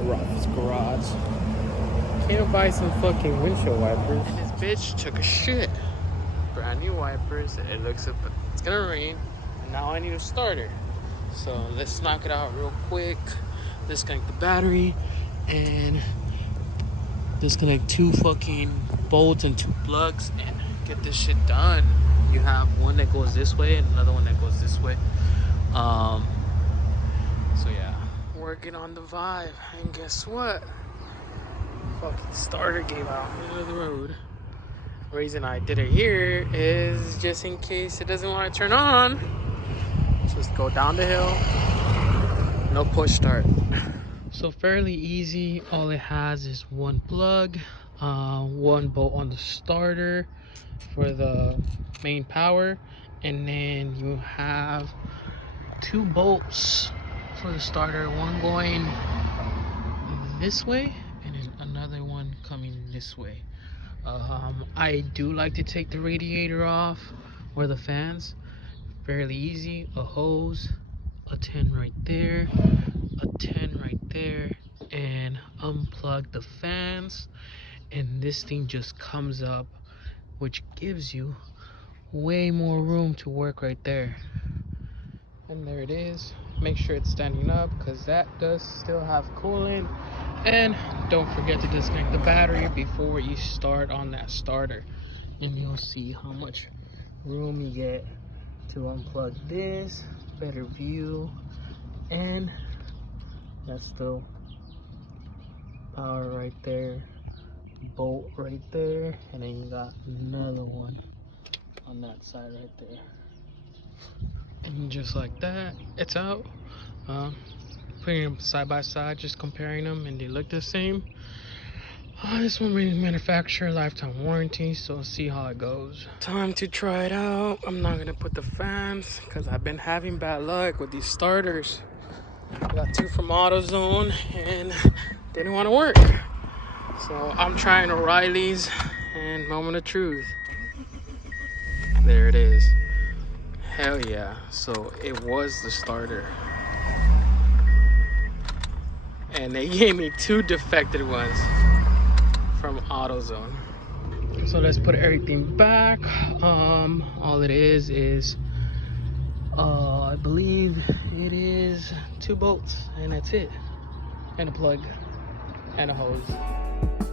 got Ruff's garage. Can't buy some fucking windshield wipers. And this bitch took a shit. Brand new wipers. It looks up, but it's gonna rain. And now I need a starter. So let's knock it out real quick. Disconnect the battery and disconnect 2 fucking bolts and 2 plugs and get this shit done. You have one that goes this way and another one that goes this way. So yeah, working on the Vibe, and guess what? Fucking starter gave out in the middle of the road. The reason I did it here is just in case it doesn't want to turn on. Just go down the hill. No push start. So fairly easy. All it has is 1 plug, 1 bolt on the starter for the main power, and then you have 2 bolts for the starter, one going this way and then another one coming this way. I do like to take the radiator off or the fans. Fairly easy. A hose, a 10 right there, a 10 right there, and unplug the fans, and this thing just comes up, which gives you way more room to work right there. And there it is. Make sure it's standing up because that does still have coolant. And don't forget to disconnect the battery before you start on that starter, and you'll see how much room you get to unplug this. Better view. And that's still power right there, bolt right there, and then you got another one on that side right there. And just like that, it's out. Putting them side by side, just comparing them, and they look the same. This one being manufacturer lifetime warranty, so we'll see how it goes. Time to try it out. I'm not gonna put the fans because I've been having bad luck with these starters. I got 2 from Autozone and didn't want to work. So I'm trying O'Reilly's, and moment of truth. There it is. Hell yeah. So it was the starter. And they gave me 2 defected ones from Autozone. So let's put everything back. All it is I believe it is 2 bolts, and that's it. And a plug and a hose.